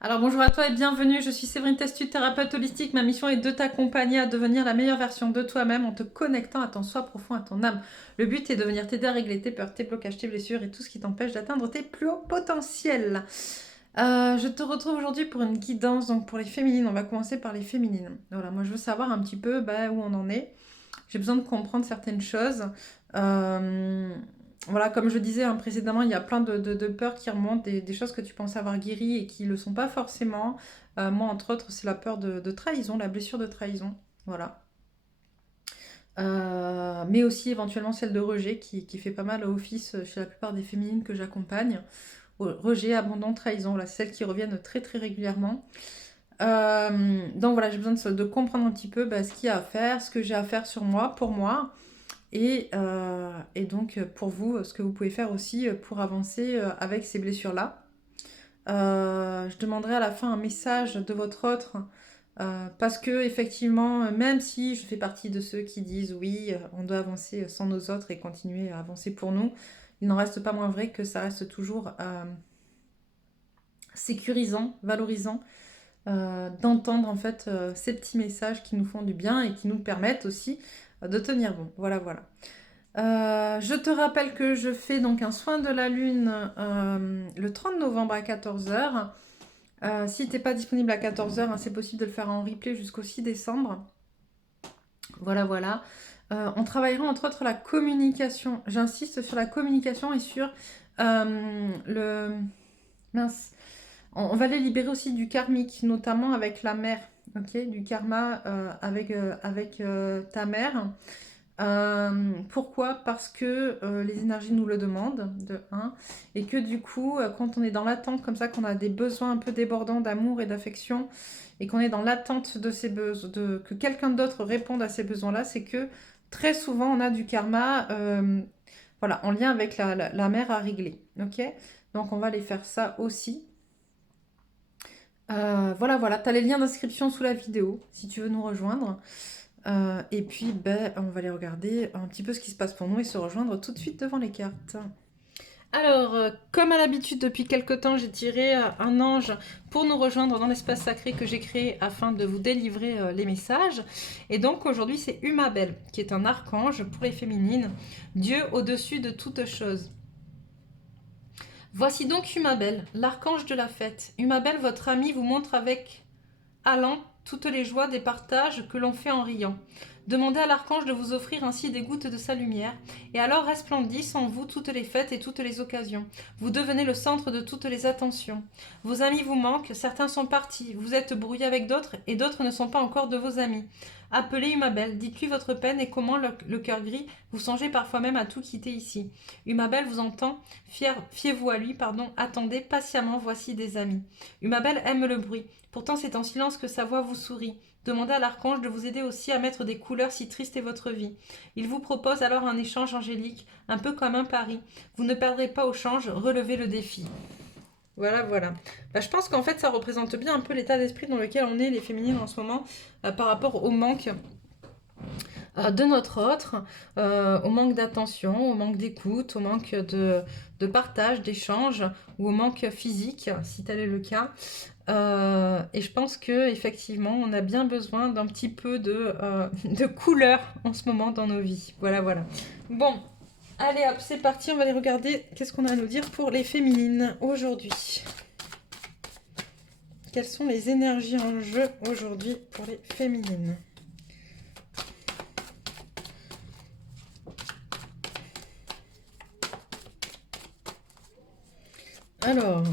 Alors bonjour à toi et bienvenue, je suis Séverine Testu, thérapeute holistique. Ma mission est de t'accompagner à devenir la meilleure version de toi-même en te connectant à ton soi profond, à ton âme. Le but est de venir t'aider à régler tes peurs, tes blocages, tes blessures et tout ce qui t'empêche d'atteindre tes plus hauts potentiels. Je te retrouve aujourd'hui pour une guidance, donc pour les féminines. On va commencer par les féminines. Voilà, moi je veux savoir un petit peu où on en est. J'ai besoin de comprendre certaines choses. Euh, voilà, comme je disais précédemment, il y a plein de peurs qui remontent, des choses que tu penses avoir guéries et qui ne le sont pas forcément. Moi, entre autres, c'est la peur de trahison, la blessure de trahison. Voilà. Mais aussi éventuellement celle de rejet qui fait pas mal office chez la plupart des féminines que j'accompagne. Rejet, abandon, trahison, voilà, c'est celles qui reviennent très très régulièrement. Donc voilà, j'ai besoin de comprendre un petit peu ce qu'il y a à faire, ce que j'ai à faire sur moi, pour moi, et donc pour vous, ce que vous pouvez faire aussi pour avancer avec ces blessures-là. Je demanderai à la fin un message de votre autre, parce que effectivement, même si je fais partie de ceux qui disent oui, on doit avancer sans nos autres et continuer à avancer pour nous, il n'en reste pas moins vrai que ça reste toujours sécurisant, valorisant, d'entendre en fait ces petits messages qui nous font du bien et qui nous permettent aussi de tenir bon. Voilà, voilà. Je te rappelle que je fais donc un soin de la lune le 30 novembre à 14 heures. Si t'es pas disponible à 14 heures, c'est possible de le faire en replay jusqu'au 6 décembre. Voilà, voilà. On travaillera entre autres la communication. J'insiste sur la communication et sur le... Mince. On va les libérer aussi du karmique, notamment avec la mère, ok, du karma avec ta mère. Pourquoi? Parce que les énergies nous le demandent, de un, et que du coup, quand on est dans l'attente comme ça, qu'on a des besoins un peu débordants d'amour et d'affection, et qu'on est dans l'attente de ces besoins, que quelqu'un d'autre réponde à ces besoins-là, c'est que très souvent on a du karma, voilà, en lien avec la mère à régler, ok? Donc on va aller faire ça aussi. Voilà, voilà, tu as les liens d'inscription sous la vidéo si tu veux nous rejoindre. Et puis, on va aller regarder un petit peu ce qui se passe pour nous et se rejoindre tout de suite devant les cartes. Alors, comme à l'habitude, depuis quelque temps, j'ai tiré un ange pour nous rejoindre dans l'espace sacré que j'ai créé afin de vous délivrer les messages. Et donc, aujourd'hui, c'est Umabel, qui est un archange pour les féminines, Dieu au-dessus de toute chose. Voici donc Umabel, l'archange de la fête. Umabel, votre ami, vous montre avec allant toutes les joies des partages que l'on fait en riant. Demandez à l'archange de vous offrir ainsi des gouttes de sa lumière, et alors resplendissent en vous toutes les fêtes et toutes les occasions. Vous devenez le centre de toutes les attentions. Vos amis vous manquent, certains sont partis, vous êtes brouillé avec d'autres, et d'autres ne sont pas encore de vos amis. Appelez Umabel, dites-lui votre peine et comment le cœur gris, vous songez parfois même à tout quitter ici. Umabel vous entend, fiez-vous à lui, attendez patiemment, voici des amis. Umabel aime le bruit, pourtant c'est en silence que sa voix vous sourit. Demandez à l'archange de vous aider aussi à mettre des couleurs si tristes est votre vie. Il vous propose alors un échange angélique, un peu comme un pari. Vous ne perdrez pas au change, relevez le défi. Voilà, voilà. Je pense qu'en fait, ça représente bien un peu l'état d'esprit dans lequel on est, les féminines, en ce moment, par rapport au manque de notre autre, au manque d'attention, au manque d'écoute, au manque de partage, d'échange, ou au manque physique, si tel est le cas. Et je pense que effectivement, on a bien besoin d'un petit peu de couleur en ce moment dans nos vies. Voilà, voilà. Bon, allez hop, c'est parti. On va aller regarder qu'est-ce qu'on a à nous dire pour les féminines aujourd'hui. Quelles sont les énergies en jeu aujourd'hui pour les féminines? Alors,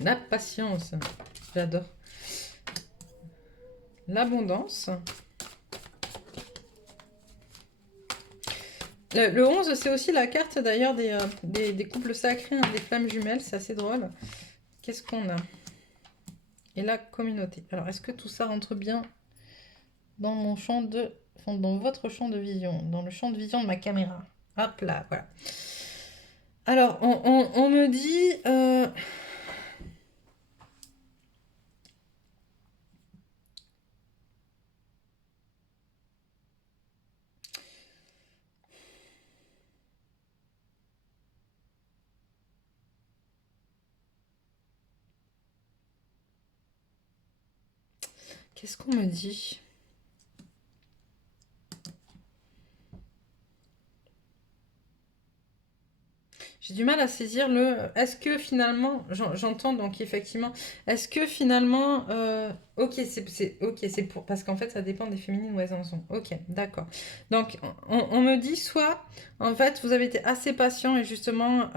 la patience, j'adore. L'abondance. Le 11, c'est aussi la carte d'ailleurs des couples sacrés, des flammes jumelles, c'est assez drôle. Qu'est-ce qu'on a? Et la communauté. Alors, est-ce que tout ça rentre bien dans mon champ de... enfin, dans votre champ de vision, dans le champ de vision de ma caméra? Hop là, voilà. Alors, on me dit... Qu'est-ce qu'on me dit? J'ai du mal à saisir le. Est-ce que finalement, j'entends donc effectivement, est-ce que finalement, ok, ok, c'est pour parce qu'en fait ça dépend des féminines où elles en sont. Ok, d'accord. Donc on me dit soit en fait vous avez été assez patient et justement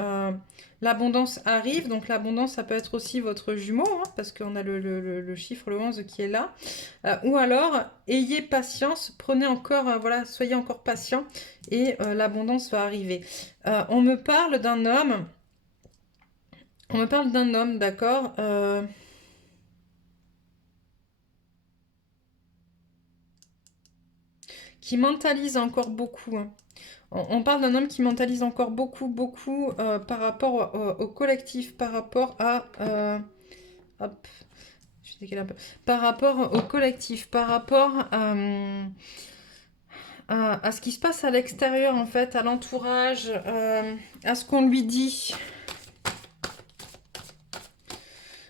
l'abondance arrive. Donc l'abondance ça peut être aussi votre jumeau hein, parce qu'on a le chiffre le 11 qui est là. Ou alors ayez patience, prenez encore, voilà, soyez encore patient et l'abondance va arriver. On me parle d'un homme. On me parle d'un homme, d'accord qui mentalise encore beaucoup. Hein. On parle d'un homme qui mentalise encore beaucoup, beaucoup par rapport au collectif, par rapport à... hop, je suis décalée un peu. Par rapport au collectif, par rapport à ce qui se passe à l'extérieur, en fait, à l'entourage, à ce qu'on lui dit.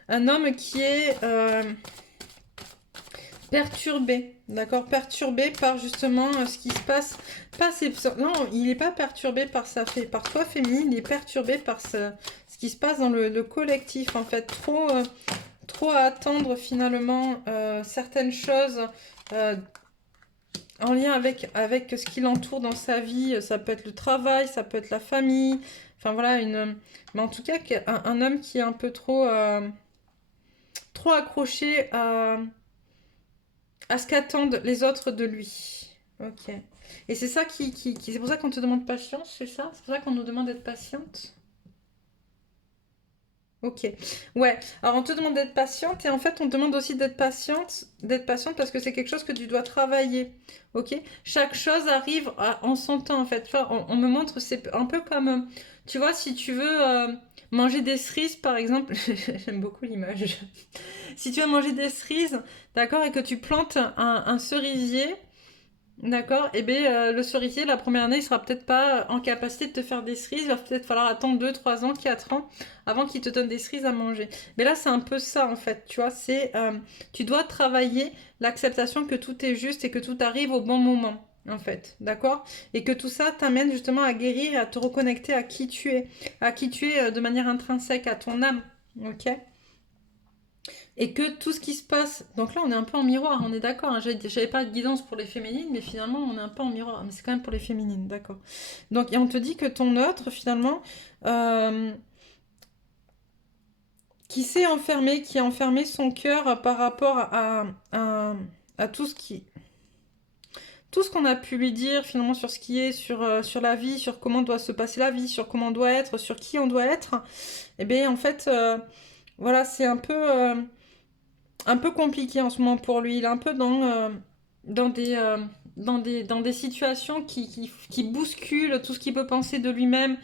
Un homme qui est perturbé, d'accord, perturbé par justement ce qui se passe. Pas non, il n'est pas perturbé par par toi féminine, il est perturbé par ce qui se passe dans le collectif en fait. Trop à attendre finalement certaines choses en lien avec ce qui l'entoure dans sa vie. Ça peut être le travail, ça peut être la famille. Enfin voilà, mais en tout cas un homme qui est un peu trop accroché à ce qu'attendent les autres de lui. Ok. Et c'est ça c'est pour ça qu'on te demande patience, c'est ça? C'est pour ça qu'on nous demande d'être patiente? Ok. Ouais. Alors on te demande d'être patiente et en fait on te demande aussi d'être patiente parce que c'est quelque chose que tu dois travailler. Ok. Chaque chose arrive en son temps en fait. Tu vois, on me montre, c'est un peu comme, tu vois, si tu veux manger des cerises par exemple, j'aime beaucoup l'image. Si tu veux manger des cerises, d'accord, et que tu plantes un cerisier, d'accord, et bien le cerisier, la première année, il sera peut-être pas en capacité de te faire des cerises, il va peut-être falloir attendre 2, 3 ans, 4 ans avant qu'il te donne des cerises à manger. Mais là, c'est un peu ça en fait, tu vois, tu dois travailler l'acceptation que tout est juste et que tout arrive au bon moment. En fait, d'accord? Et que tout ça t'amène justement à guérir et à te reconnecter à qui tu es de manière intrinsèque, à ton âme, ok? Et que tout ce qui se passe. Donc là, on est un peu en miroir, on est d'accord. Hein, j'avais pas de guidance pour les féminines, mais finalement, on est un peu en miroir. Mais c'est quand même pour les féminines, d'accord. Donc, et on te dit que ton autre, finalement, euh, qui a enfermé son cœur par rapport à tout ce qu'on a pu lui dire finalement sur ce qui est, sur la vie, sur comment doit se passer la vie, sur comment on doit être, sur qui on doit être, et bien en fait, voilà, c'est un peu compliqué en ce moment pour lui. Il est un peu dans dans des situations qui bousculent tout ce qu'il peut penser de lui-même.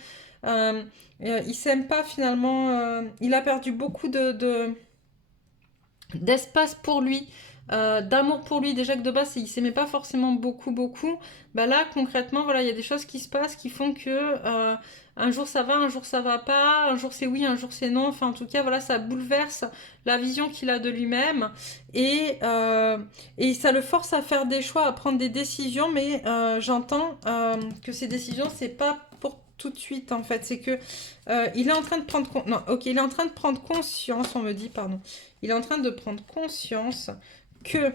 Euh, il s'aime pas finalement. Il a perdu beaucoup d'espace pour lui, d'amour pour lui. Déjà que de base, il s'aimait pas forcément beaucoup, beaucoup. Bah là, concrètement, voilà, il y a des choses qui se passent qui font que un jour ça va, un jour ça va pas, un jour c'est oui, un jour c'est non. Enfin, en tout cas, voilà, ça bouleverse la vision qu'il a de lui-même et ça le force à faire des choix, à prendre des décisions. Mais j'entends que ces décisions, c'est pas pour tout de suite en fait. C'est que il est en train de prendre non, ok, il est en train de prendre conscience. On me dit, pardon. Il est en train de prendre conscience que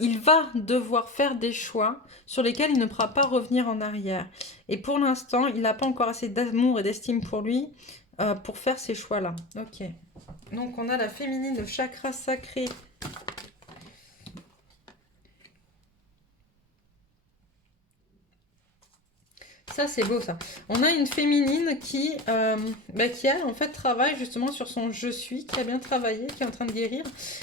il va devoir faire des choix sur lesquels il ne pourra pas revenir en arrière. Et pour l'instant, il n'a pas encore assez d'amour et d'estime pour lui pour faire ces choix-là. Ok. Donc on a la féminine, le chakra sacré. Ça, c'est beau, ça. On a une féminine qui elle, en fait, travaille justement sur son je suis, qui a bien travaillé, qui est en train de guérir,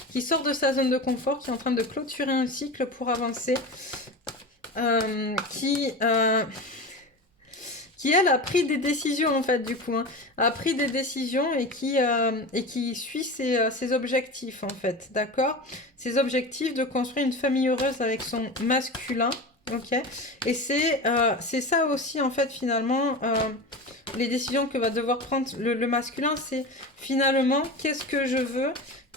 qui sort de sa zone de confort, qui est en train de clôturer un cycle pour avancer, qui, elle, a pris des décisions, en fait, du coup, hein, a pris des décisions et qui suit ses objectifs, en fait, d'accord? Ses objectifs de construire une famille heureuse avec son masculin, Ok. Et c'est ça aussi, en fait, finalement, les décisions que va devoir prendre le masculin, c'est finalement, qu'est-ce que je veux,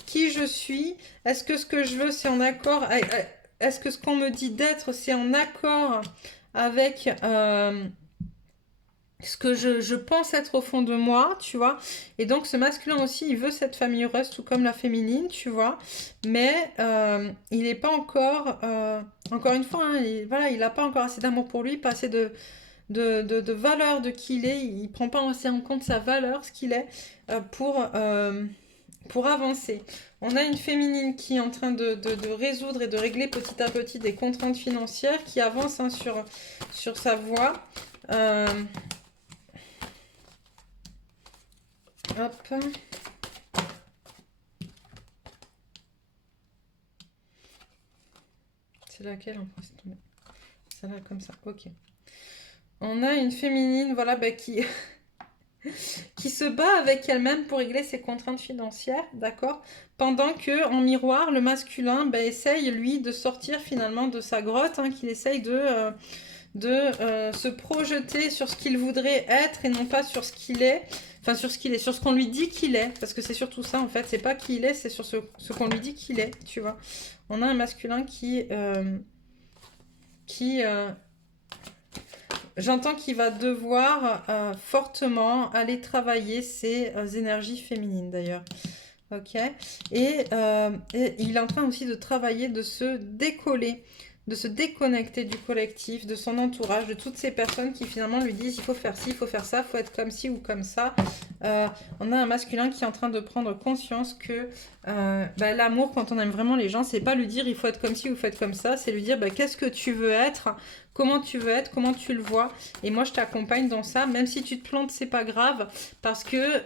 qui je suis, est-ce que ce que je veux, c'est en accord, est-ce que ce qu'on me dit d'être, c'est en accord avec ce que je pense être au fond de moi, tu vois. Et donc ce masculin aussi, il veut cette famille heureuse, tout comme la féminine, tu vois. Mais il n'est pas encore, encore une fois, hein, voilà, il n'a pas encore assez d'amour pour lui, pas assez de valeur de qui il est. Il ne prend pas assez en compte sa valeur, ce qu'il est, pour avancer. On a une féminine qui est en train de résoudre et de régler petit à petit des contraintes financières, qui avance hein, sur sa voie. Hop. C'est laquelle en France? Celle-là comme ça, ok. On a une féminine, voilà, bah, qui se bat avec elle-même pour régler ses contraintes financières, d'accord? Pendant que, en miroir, le masculin bah, essaye, lui, de sortir finalement de sa grotte, hein, qu'il essaye de se projeter sur ce qu'il voudrait être et non pas sur ce qu'il est. Enfin, sur ce qu'il est, sur ce qu'on lui dit qu'il est. Parce que c'est surtout ça, en fait. C'est pas qui il est, c'est sur ce qu'on lui dit qu'il est, tu vois. On a un masculin qui j'entends qu'il va devoir fortement aller travailler ses énergies féminines, d'ailleurs. Ok. Et il est en train aussi de travailler, de se décoller, de se déconnecter du collectif, de son entourage, de toutes ces personnes qui finalement lui disent il faut faire ci, il faut faire ça, il faut être comme ci ou comme ça. On a un masculin qui est en train de prendre conscience que bah, l'amour, quand on aime vraiment les gens, c'est pas lui dire il faut être comme ci ou il faut être comme ça, c'est lui dire bah, qu'est-ce que tu veux être, comment tu veux être, comment tu le vois. Et moi je t'accompagne dans ça, même si tu te plantes, c'est pas grave, parce que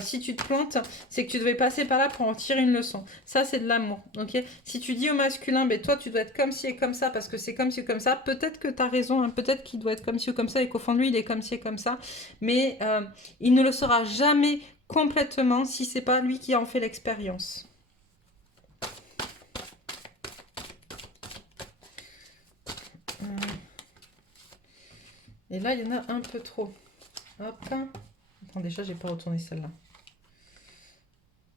si tu te plantes, c'est que tu devais passer par là pour en tirer une leçon. Ça, c'est de l'amour, ok? Si tu dis au masculin, ben toi, tu dois être comme ci et comme ça, parce que c'est comme ci ou comme ça, peut-être que tu as raison, hein, peut-être qu'il doit être comme ci ou comme ça, et qu'au fond de lui, il est comme ci et comme ça, mais il ne le sera jamais complètement si c'est pas lui qui en fait l'expérience. Et là, il y en a un peu trop. Hop. Attends, déjà, j'ai pas retourné celle-là.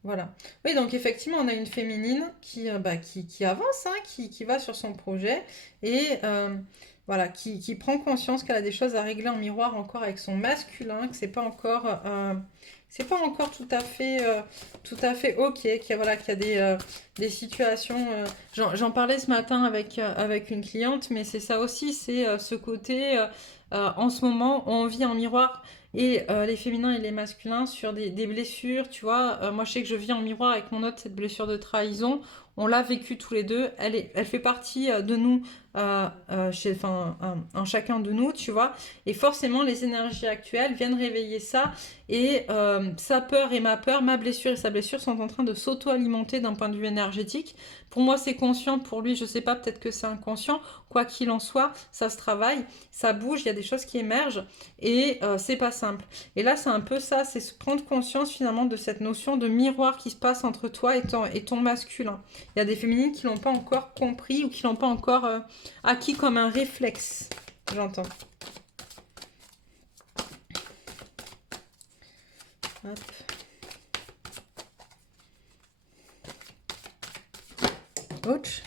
Voilà. Oui, donc effectivement, on a une féminine qui avance, hein, qui va sur son projet et voilà, qui prend conscience qu'elle a des choses à régler en miroir encore avec son masculin, que c'est pas encore tout à fait ok, voilà, qu'il y a des situations. J'en parlais ce matin avec une cliente, mais c'est ça aussi, c'est ce côté. En ce moment, on vit en miroir et les féminins et les masculins sur des blessures, tu vois. Moi, je sais que je vis en miroir avec mon autre, cette blessure de trahison. On l'a vécue tous les deux. Elle fait partie de nous, en chacun de nous, tu vois. Et forcément, les énergies actuelles viennent réveiller ça. Et sa peur et ma peur, ma blessure et sa blessure sont en train de s'auto-alimenter d'un point de vue énergétique. Pour moi, c'est conscient. Pour lui, je sais pas, peut-être que c'est inconscient. Quoi qu'il en soit, ça se travaille, ça bouge, il y a des choses qui émergent. Et c'est pas simple. Et là, c'est un peu ça, c'est se prendre conscience finalement de cette notion de miroir qui se passe entre toi et ton masculin. Il y a des féminines qui l'ont pas encore compris ou qui l'ont pas encore acquis comme un réflexe, j'entends. Hop. Ouch.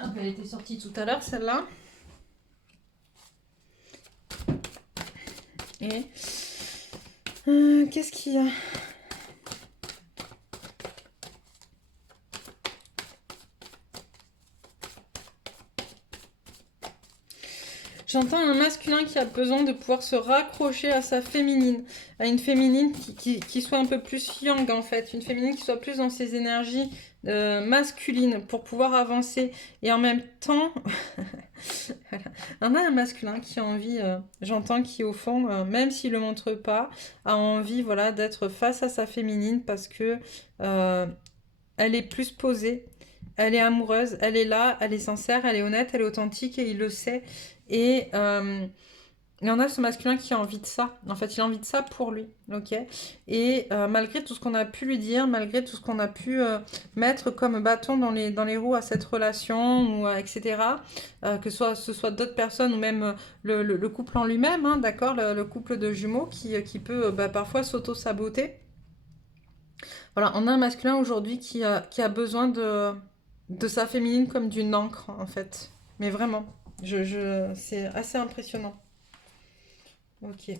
Hop, elle était sortie tout à l'heure, celle-là. Et qu'est-ce qu'il y a? J'entends un masculin qui a besoin de pouvoir se raccrocher à sa féminine, à une féminine qui soit un peu plus yang en fait, une féminine qui soit plus dans ses énergies masculines pour pouvoir avancer. Et en même temps, voilà. On a un masculin qui a envie, j'entends qui au fond, même s'il le montre pas, a envie voilà, d'être face à sa féminine parce que elle est plus posée. Elle est amoureuse, elle est là, elle est sincère, elle est honnête, elle est authentique et il le sait. Et Et on a ce masculin qui a envie de ça. En fait, il a envie de ça pour lui. Ok. Et malgré tout ce qu'on a pu lui dire, malgré tout ce qu'on a pu mettre comme bâton dans les roues à cette relation, ou, etc., que ce soit d'autres personnes ou même le couple en lui-même, hein, d'accord, le couple de jumeaux qui peut parfois s'auto-saboter. Voilà, on a un masculin aujourd'hui qui a besoin de sa féminine comme d'une encre, en fait. Mais vraiment, c'est assez impressionnant. Ok.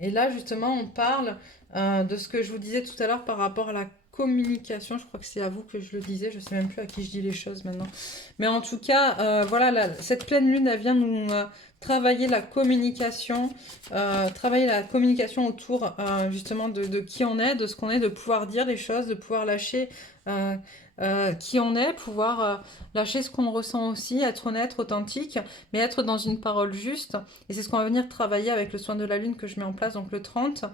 Et là, justement, on parle de ce que je vous disais tout à l'heure par rapport à la communication. Je crois que c'est à vous que je le disais. Je sais même plus à qui je dis les choses maintenant. Mais en tout cas, voilà, cette pleine lune, elle vient nous travailler la communication autour justement de qui on est, de ce qu'on est, de pouvoir dire les choses, de pouvoir lâcher euh, qui on est, pouvoir lâcher ce qu'on ressent aussi, être honnête, authentique, mais être dans une parole juste. Et c'est ce qu'on va venir travailler avec le soin de la lune que je mets en place, donc le 30,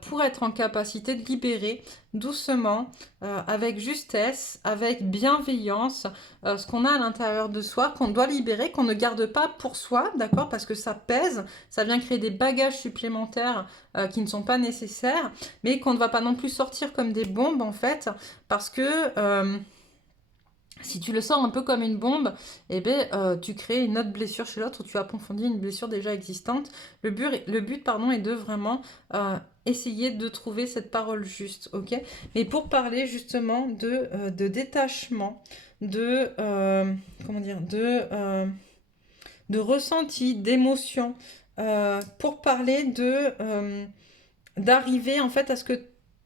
pour être en capacité de libérer doucement, avec justesse, avec bienveillance, ce qu'on a à l'intérieur de soi, qu'on doit libérer, qu'on ne garde pas pour soi, d'accord, parce que ça pèse, ça vient créer des bagages supplémentaires qui ne sont pas nécessaires, mais qu'on ne va pas non plus sortir comme des bombes, en fait, parce que si tu le sors un peu comme une bombe, eh ben, tu crées une autre blessure chez l'autre ou tu approfondis une blessure déjà existante. Le but pardon, est de vraiment essayer de trouver cette parole juste, ok? Mais pour parler justement de détachement, comment dire, de ressenti, d'émotion, pour parler d'arriver en fait à ce que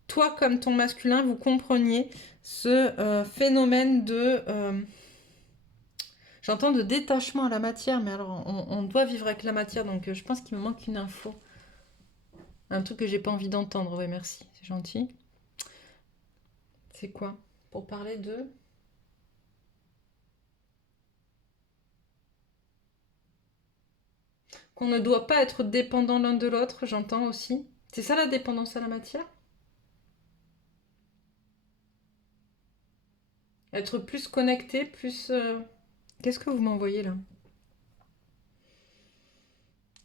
toi comme ton masculin vous compreniez ce phénomène j'entends de détachement à la matière, mais alors on doit vivre avec la matière, donc je pense qu'il me manque une info. Un truc que j'ai pas envie d'entendre, oui merci, c'est gentil. C'est quoi? Pour parler de... Qu'on ne doit pas être dépendant l'un de l'autre, j'entends aussi. C'est ça la dépendance à la matière? Être plus connecté, plus... Qu'est-ce que vous m'envoyez là?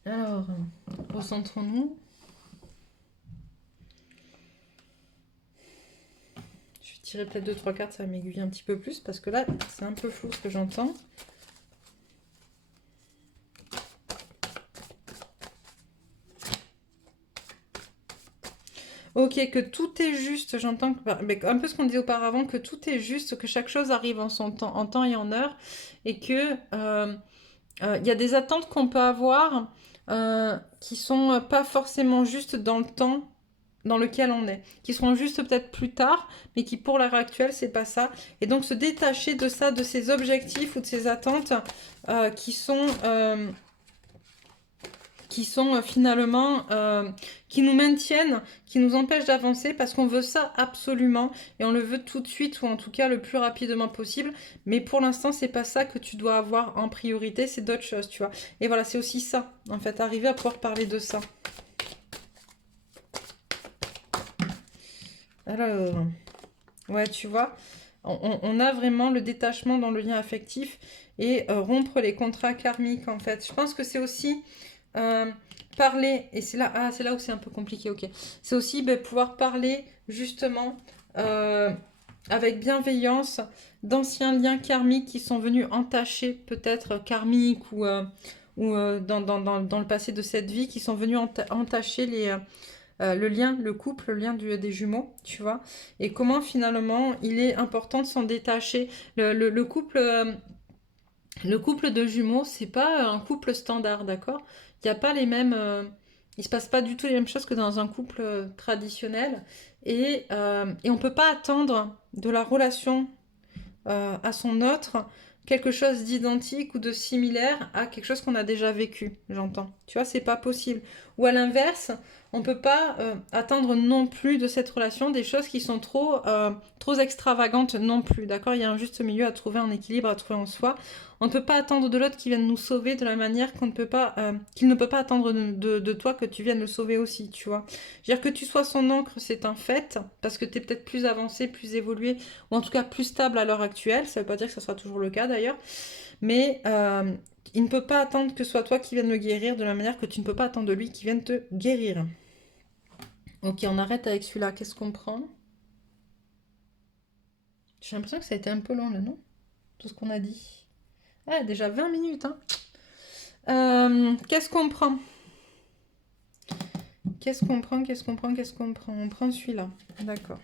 Alors, recentrons-nous. Je vais tirer peut-être 2-3 cartes, ça va m'aiguiller un petit peu plus, parce que là, c'est un peu flou ce que j'entends. Ok, que tout est juste, j'entends un peu ce qu'on disait auparavant, que tout est juste, que chaque chose arrive en temps et en heure, et que y a des attentes qu'on peut avoir qui sont pas forcément justes dans le temps dans lequel on est, qui seront juste peut-être plus tard, mais qui pour l'heure actuelle, c'est pas ça. Et donc se détacher de ça, de ces objectifs ou de ces attentes qui sont finalement, qui nous maintiennent, qui nous empêchent d'avancer parce qu'on veut ça absolument et on le veut tout de suite ou en tout cas le plus rapidement possible. Mais pour l'instant, c'est pas ça que tu dois avoir en priorité, c'est d'autres choses, tu vois. Et voilà, c'est aussi ça, en fait, arriver à pouvoir parler de ça. Alors, ouais, tu vois, on a vraiment le détachement dans le lien affectif et rompre les contrats karmiques, en fait. Je pense que c'est aussi parler, et c'est là où c'est un peu compliqué, ok. C'est aussi pouvoir parler justement avec bienveillance d'anciens liens karmiques qui sont venus entacher peut-être karmiques ou dans le passé de cette vie, qui sont venus entacher le lien, le couple, le lien des jumeaux, tu vois. Et comment finalement il est important de s'en détacher. Le couple de jumeaux, c'est pas un couple standard, d'accord? Il n'y a pas les mêmes. Il se passe pas du tout les mêmes choses que dans un couple traditionnel. Et on peut pas attendre de la relation à son autre quelque chose d'identique ou de similaire à quelque chose qu'on a déjà vécu, j'entends. Tu vois, c'est pas possible. Ou à l'inverse, on peut pas attendre non plus de cette relation des choses qui sont trop extravagantes non plus, d'accord? Il y a un juste milieu à trouver, un équilibre à trouver en soi. On ne peut pas attendre de l'autre qui vienne nous sauver de la manière qu'il ne peut pas attendre de toi que tu viennes le sauver aussi, tu vois. Je veux dire que tu sois son encre, c'est un fait, parce que tu es peut-être plus avancé, plus évolué, ou en tout cas plus stable à l'heure actuelle. Ça ne veut pas dire que ce sera toujours le cas d'ailleurs. Mais Il ne peut pas attendre que ce soit toi qui vienne le guérir de la manière que tu ne peux pas attendre de lui qui vienne te guérir. Ok, on arrête avec celui-là. Qu'est-ce qu'on prend? J'ai l'impression que ça a été un peu long là, non? Tout ce qu'on a dit. Ah, déjà 20 minutes, hein. Qu'est-ce qu'on prend? Qu'est-ce qu'on prend? Qu'est-ce qu'on prend? Qu'est-ce qu'on prend? On prend celui-là. D'accord.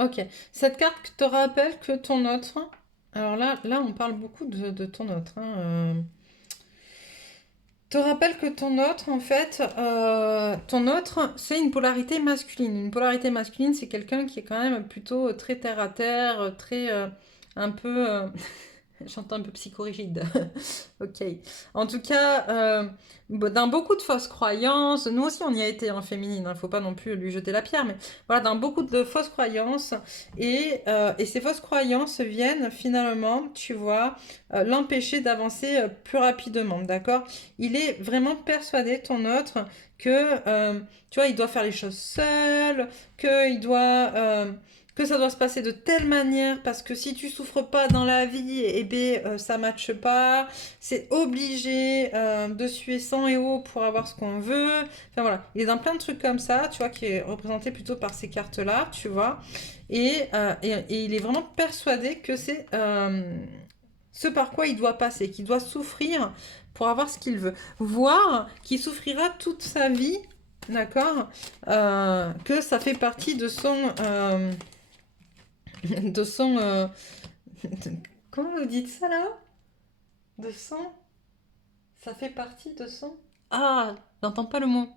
Ok. Cette carte te rappelle que ton autre. Alors là, on parle beaucoup de ton autre, hein. Te rappelle que ton autre, en fait, ton autre, c'est une polarité masculine. Une polarité masculine, c'est quelqu'un qui est quand même plutôt très terre à terre, très un peu. J'entends un peu psychorigide. Ok. En tout cas, dans beaucoup de fausses croyances, nous aussi on y a été en féminine, il ne faut pas non plus lui jeter la pierre, mais voilà, dans beaucoup de fausses croyances, et ces fausses croyances viennent finalement, tu vois, l'empêcher d'avancer plus rapidement, d'accord? Il est vraiment persuadé, ton autre, que, tu vois, il doit faire les choses seul, qu'il doit que ça doit se passer de telle manière parce que si tu souffres pas dans la vie, eh ben ça matche pas. C'est obligé de suer sang et eau pour avoir ce qu'on veut. Enfin voilà, il est dans plein de trucs comme ça, tu vois, qui est représenté plutôt par ces cartes-là, tu vois. Et il est vraiment persuadé que c'est ce par quoi il doit passer, qu'il doit souffrir pour avoir ce qu'il veut. Voire qu'il souffrira toute sa vie, d'accord, que ça fait partie de son de son comment vous dites ça là? De son ça fait partie de son ah, j'entends pas le mot.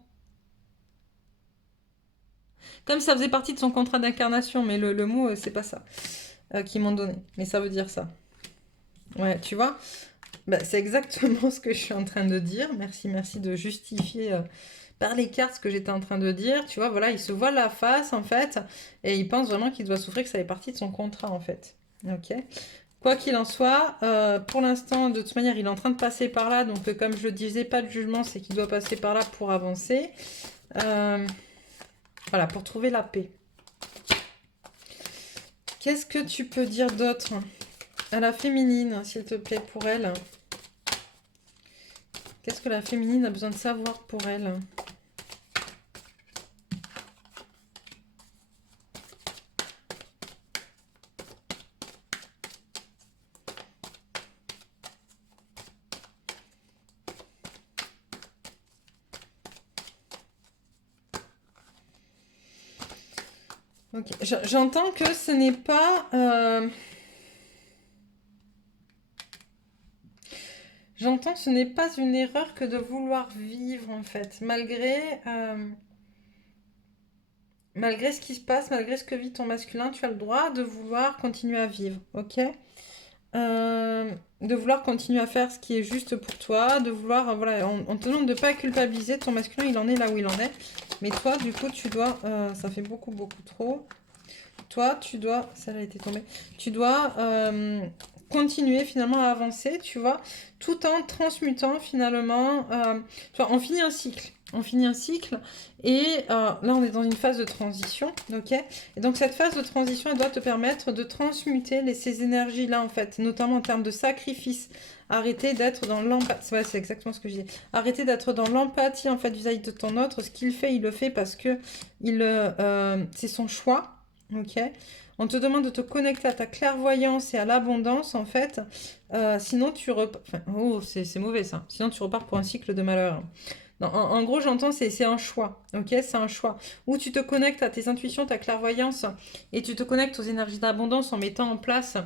Comme ça faisait partie de son contrat d'incarnation, mais le mot c'est pas ça qu'ils m'ont donné, mais ça veut dire ça. Ouais, tu vois, bah, c'est exactement ce que je suis en train de dire. Merci, merci de justifier par les cartes ce que j'étais en train de dire. Tu vois, voilà, il se voit la face en fait, et il pense vraiment qu'il doit souffrir, que ça fait partie de son contrat en fait. Ok. Quoi qu'il en soit, pour l'instant, de toute manière, il est en train de passer par là. Donc, comme je le disais, pas de jugement, c'est qu'il doit passer par là pour avancer. Voilà, pour trouver la paix. Qu'est-ce que tu peux dire d'autre à la féminine, s'il te plaît, pour elle? Qu'est-ce que la féminine a besoin de savoir pour elle? Ok, j'entends que ce n'est pas... J'entends que ce n'est pas une erreur que de vouloir vivre, en fait. Malgré ce qui se passe, malgré ce que vit ton masculin, tu as le droit de vouloir continuer à vivre, ok? De vouloir continuer à faire ce qui est juste pour toi, de vouloir, voilà, on te demande de ne pas culpabiliser, ton masculin, il en est là où il en est. Mais toi, du coup, tu dois, ça fait beaucoup, beaucoup trop. Toi, tu dois, ça a été tombé, tu dois continuer finalement à avancer, tu vois, tout en transmutant finalement, tu vois, on finit un cycle. On finit un cycle et là on est dans une phase de transition, ok? Et donc cette phase de transition elle doit te permettre de transmuter ces énergies-là en fait, notamment en termes de sacrifice. Arrêter d'être dans l'empathie, ouais, c'est exactement ce que je dis. Arrêter d'être dans l'empathie en fait vis-à-vis de ton autre. Ce qu'il fait, il le fait parce que c'est son choix. Ok. On te demande de te connecter à ta clairvoyance et à l'abondance, en fait. Sinon, tu repars... Enfin, oh, c'est mauvais, ça. Sinon, tu repars pour un cycle de malheur. Non, en gros, j'entends, c'est un choix. Ok, c'est un choix. Où tu te connectes à tes intuitions, ta clairvoyance, et tu te connectes aux énergies d'abondance en mettant en place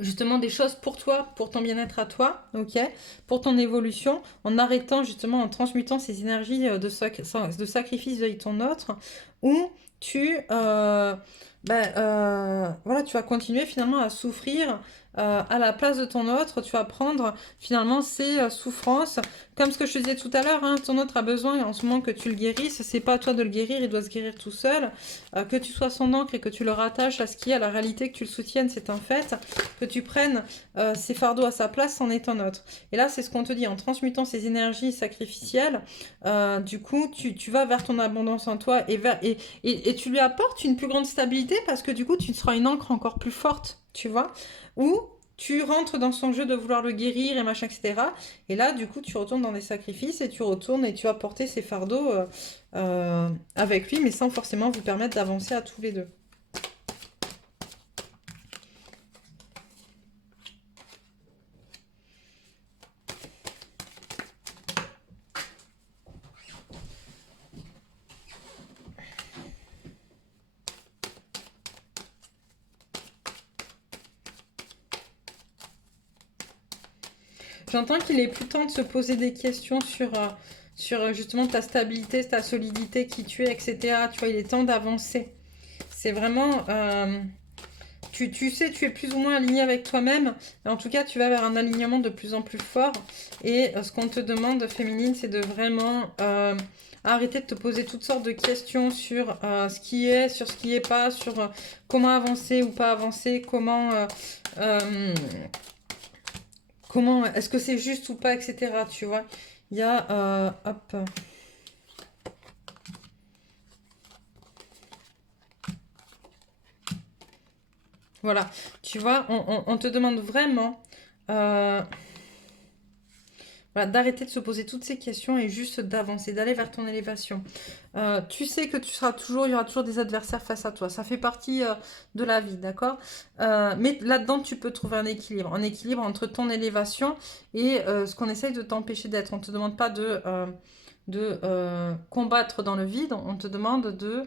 justement des choses pour toi, pour ton bien-être à toi, ok, pour ton évolution, en arrêtant justement, en transmutant ces énergies de sacrifice vis ton autre, où tu, voilà, tu vas continuer finalement à souffrir à la place de ton autre, tu vas prendre finalement ces souffrances, comme ce que je te disais tout à l'heure, hein, ton autre a besoin en ce moment que tu le guérisses, c'est pas à toi de le guérir, il doit se guérir tout seul, que tu sois son encre et que tu le rattaches à ce qui est, à la réalité, que tu le soutiennes, c'est un fait, que tu prennes ces fardeaux à sa place, c'en est un autre. Et là, c'est ce qu'on te dit, en transmutant ces énergies sacrificielles, du coup, tu vas vers ton abondance en toi et tu lui apportes une plus grande stabilité parce que du coup, tu seras une encre encore plus forte, tu vois, ou tu rentres dans son jeu de vouloir le guérir et machin, etc. Et là, du coup, tu retournes dans des sacrifices et tu retournes et tu vas porter ces fardeaux avec lui, mais sans forcément vous permettre d'avancer à tous les deux. J'entends qu'il est plus temps de se poser des questions sur justement ta stabilité, ta solidité, qui tu es, etc. Tu vois, il est temps d'avancer. C'est vraiment... tu sais, tu es plus ou moins aligné avec toi-même. En tout cas, tu vas vers un alignement de plus en plus fort. Et ce qu'on te demande, féminine, c'est de vraiment arrêter de te poser toutes sortes de questions sur ce qui est, sur ce qui n'est pas, sur comment avancer ou pas avancer, comment est-ce que c'est juste ou pas, etc. Tu vois, il y a... hop. Voilà, tu vois, on te demande vraiment voilà, d'arrêter de se poser toutes ces questions et juste d'avancer, d'aller vers ton élévation. Tu sais que il y aura toujours des adversaires face à toi. Ça fait partie de la vie, d'accord. Mais là-dedans, tu peux trouver un équilibre entre ton élévation et ce qu'on essaye de t'empêcher d'être. On ne te demande pas de combattre dans le vide, on te demande de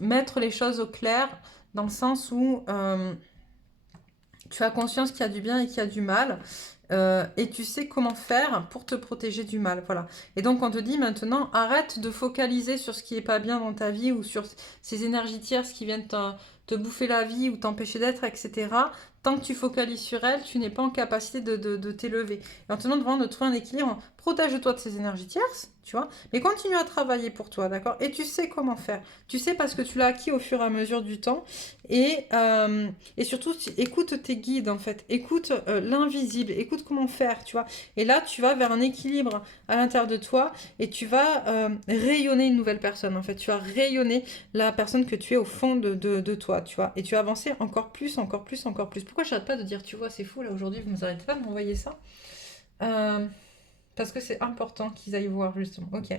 mettre les choses au clair dans le sens où tu as conscience qu'il y a du bien et qu'il y a du mal. Et tu sais comment faire pour te protéger du mal. Voilà. Et donc on te dit maintenant, arrête de focaliser sur ce qui est pas bien dans ta vie ou sur ces énergies tierces qui viennent te bouffer la vie ou t'empêcher d'être, etc. Tant que tu focalises sur elles, tu n'es pas en capacité de t'élever. Et on te demande vraiment de trouver un équilibre. Protège-toi de ces énergies tierces, tu vois, mais continue à travailler pour toi, d'accord. Et tu sais comment faire. Tu sais parce que tu l'as acquis au fur et à mesure du temps. Et surtout, écoute tes guides, en fait. Écoute l'invisible. Écoute comment faire, tu vois. Et là, tu vas vers un équilibre à l'intérieur de toi et tu vas rayonner une nouvelle personne, en fait. Tu vas rayonner la personne que tu es au fond de toi, tu vois. Et tu vas avancer encore plus, encore plus, encore plus. Pourquoi j'arrête pas de dire, tu vois, c'est fou, là, aujourd'hui, vous ne arrêtez pas de m'envoyer ça parce que c'est important qu'ils aillent voir, justement. Ok.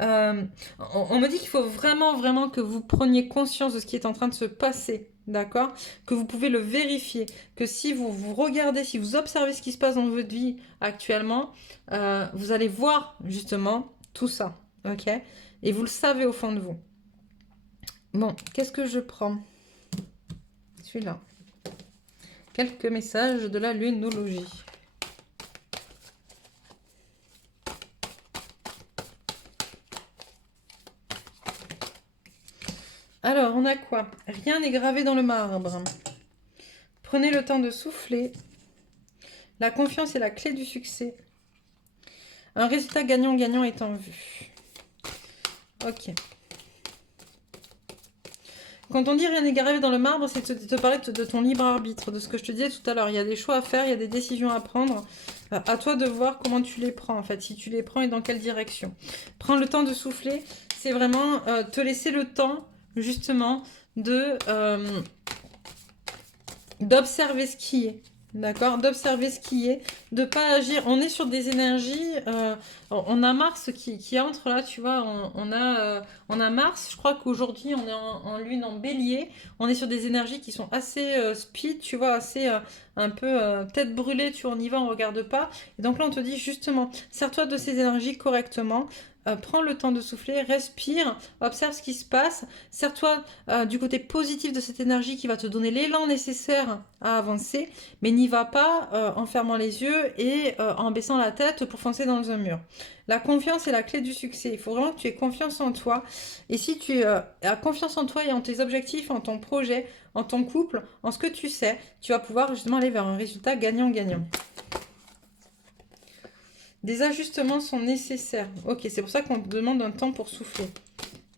On me dit qu'il faut vraiment, vraiment que vous preniez conscience de ce qui est en train de se passer. D'accord. Que vous pouvez le vérifier. Que si vous regardez, si vous observez ce qui se passe dans votre vie actuellement, vous allez voir, justement, tout ça. Ok. Et vous le savez au fond de vous. Bon, qu'est-ce que je prends? Celui-là. Quelques messages de la lunologie. Alors, on a quoi? Rien n'est gravé dans le marbre. Prenez le temps de souffler. La confiance est la clé du succès. Un résultat gagnant-gagnant est en vue. Ok. Quand on dit rien n'est gravé dans le marbre, c'est de te parler de ton libre arbitre, de ce que je te disais tout à l'heure. Il y a des choix à faire, il y a des décisions à prendre. À toi de voir comment tu les prends, en fait, si tu les prends et dans quelle direction. Prends le temps de souffler, c'est vraiment te laisser le temps, justement, d'observer ce qui est. D'accord. D'observer ce qui est. De ne pas agir. On est sur des énergies. On a Mars qui entre là, tu vois. On a Mars. Je crois qu'aujourd'hui, on est en lune en bélier. On est sur des énergies qui sont assez speed, tu vois. Assez un peu tête brûlée. Tu vois, on y va, on regarde pas. Et donc là, on te dit justement, sers-toi de ces énergies correctement. prends le temps de souffler, respire, observe ce qui se passe, sers-toi du côté positif de cette énergie qui va te donner l'élan nécessaire à avancer, mais n'y va pas en fermant les yeux et en baissant la tête pour foncer dans un mur. La confiance est la clé du succès. Il faut vraiment que tu aies confiance en toi. Et si tu as confiance en toi et en tes objectifs, en ton projet, en ton couple, en ce que tu sais, tu vas pouvoir justement aller vers un résultat gagnant-gagnant. Des ajustements sont nécessaires. Ok, c'est pour ça qu'on te demande un temps pour souffler.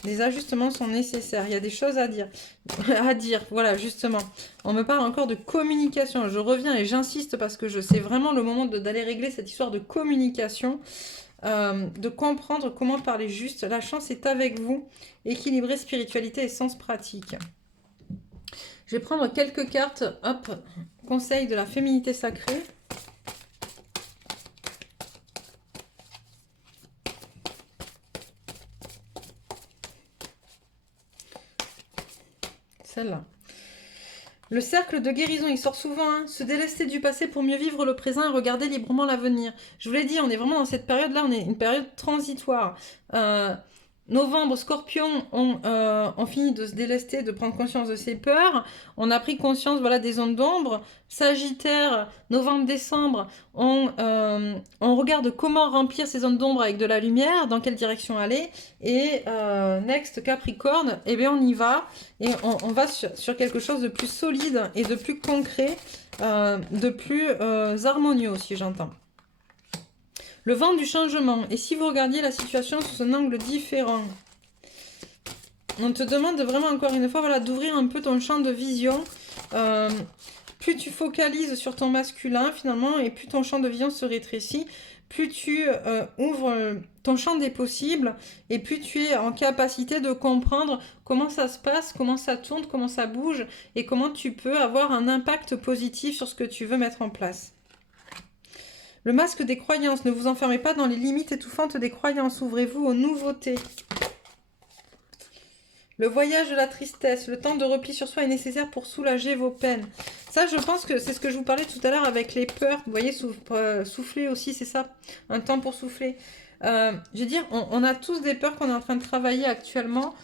Des ajustements sont nécessaires. Il y a des choses à dire. Voilà, justement. On me parle encore de communication. Je reviens et j'insiste parce que c'est vraiment le moment d'aller régler cette histoire de communication. De comprendre comment parler juste. La chance est avec vous. Équilibrer spiritualité et sens pratique. Je vais prendre quelques cartes. Hop, conseil de la féminité sacrée. Celle-là. Le cercle de guérison, il sort souvent, hein. Se délester du passé pour mieux vivre le présent et regarder librement l'avenir. Je vous l'ai dit, on est vraiment dans cette période-là, on est une période transitoire. Novembre, Scorpion, on finit de se délester, de prendre conscience de ses peurs. On a pris conscience, voilà, des zones d'ombre. Sagittaire, novembre, décembre, on regarde comment remplir ces zones d'ombre avec de la lumière, dans quelle direction aller. Et next, Capricorne, eh bien on y va. Et on va sur quelque chose de plus solide et de plus concret, de plus harmonieux aussi, j'entends. Le vent du changement. Et si vous regardiez la situation sous un angle différent, on te demande vraiment encore une fois, voilà, d'ouvrir un peu ton champ de vision. Plus tu focalises sur ton masculin finalement, et plus ton champ de vision se rétrécit, plus tu ouvres ton champ des possibles, et plus tu es en capacité de comprendre comment ça se passe, comment ça tourne, comment ça bouge, et comment tu peux avoir un impact positif sur ce que tu veux mettre en place. Le masque des croyances. Ne vous enfermez pas dans les limites étouffantes des croyances. Ouvrez-vous aux nouveautés. Le voyage de la tristesse. Le temps de repli sur soi est nécessaire pour soulager vos peines. Ça, je pense que c'est ce que je vous parlais tout à l'heure avec les peurs. Vous voyez, souffler aussi, c'est ça. Un temps pour souffler. Je veux dire, on a tous des peurs qu'on est en train de travailler actuellement.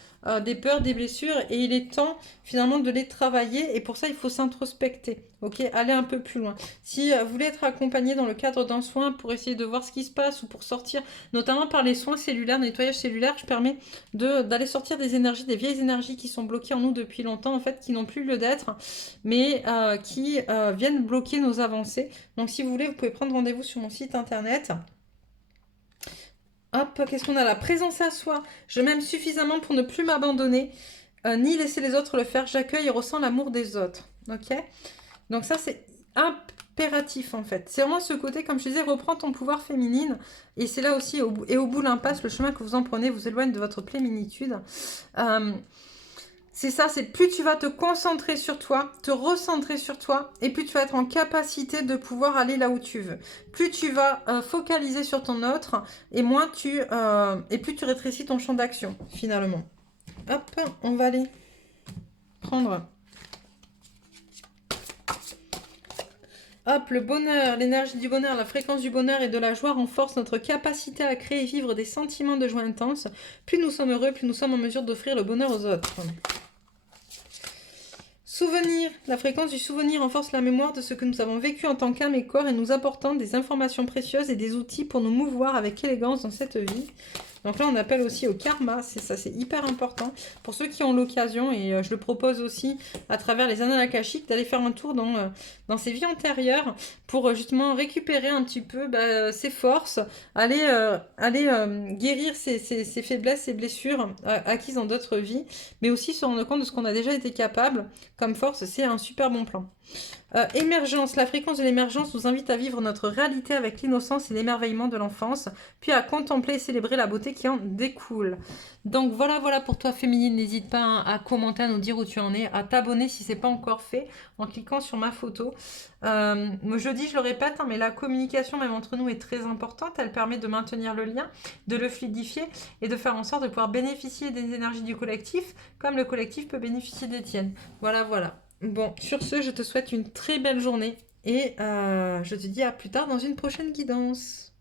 Des peurs, des blessures, et il est temps finalement de les travailler, et pour ça il faut s'introspecter, ok, aller un peu plus loin. Si vous voulez être accompagné dans le cadre d'un soin pour essayer de voir ce qui se passe, ou pour sortir, notamment par les soins cellulaires, nettoyage cellulaire, je permets d'aller sortir des énergies, des vieilles énergies qui sont bloquées en nous depuis longtemps, en fait, qui n'ont plus lieu d'être, mais qui viennent bloquer nos avancées. Donc si vous voulez, vous pouvez prendre rendez-vous sur mon site internet. Hop, qu'est-ce qu'on a là? Présence à soi. Je m'aime suffisamment pour ne plus m'abandonner, ni laisser les autres le faire. J'accueille et ressens l'amour des autres. Ok? Donc ça, c'est impératif en fait. C'est vraiment ce côté, comme je disais, reprends ton pouvoir féminine. Et c'est là aussi, au bout l'impasse, le chemin que vous en prenez vous éloigne de votre plénitude. C'est ça, c'est plus tu vas te concentrer sur toi, te recentrer sur toi, et plus tu vas être en capacité de pouvoir aller là où tu veux. Plus tu vas focaliser sur ton autre, et plus tu rétrécis ton champ d'action, finalement. Hop, on va aller prendre... Hop, le bonheur, l'énergie du bonheur, la fréquence du bonheur et de la joie renforce notre capacité à créer et vivre des sentiments de joie intense. Plus nous sommes heureux, plus nous sommes en mesure d'offrir le bonheur aux autres. Souvenir. La fréquence du souvenir renforce la mémoire de ce que nous avons vécu en tant qu'âme et corps, et nous apportant des informations précieuses et des outils pour nous mouvoir avec élégance dans cette vie. Donc là, on appelle aussi au karma, c'est ça, c'est hyper important. Pour ceux qui ont l'occasion, et je le propose aussi à travers les annales akashiques, d'aller faire un tour dans ces vies antérieures pour justement récupérer un petit peu ses forces, aller guérir ses faiblesses, ses blessures acquises dans d'autres vies, mais aussi se rendre compte de ce qu'on a déjà été capable comme force. C'est un super bon plan. Émergence. La fréquence de l'émergence nous invite à vivre notre réalité avec l'innocence et l'émerveillement de l'enfance, puis à contempler et célébrer la beauté qui en découle. Donc voilà pour toi féminine. N'hésite pas à commenter, à nous dire où tu en es, à t'abonner si ce n'est pas encore fait en cliquant sur ma photo. Jeudi, je le répète, mais la communication même entre nous est très importante. Elle permet de maintenir le lien, de le fluidifier et de faire en sorte de pouvoir bénéficier des énergies du collectif, comme le collectif peut bénéficier des tiennes. Voilà. Bon, sur ce, je te souhaite une très belle journée, et je te dis à plus tard dans une prochaine guidance.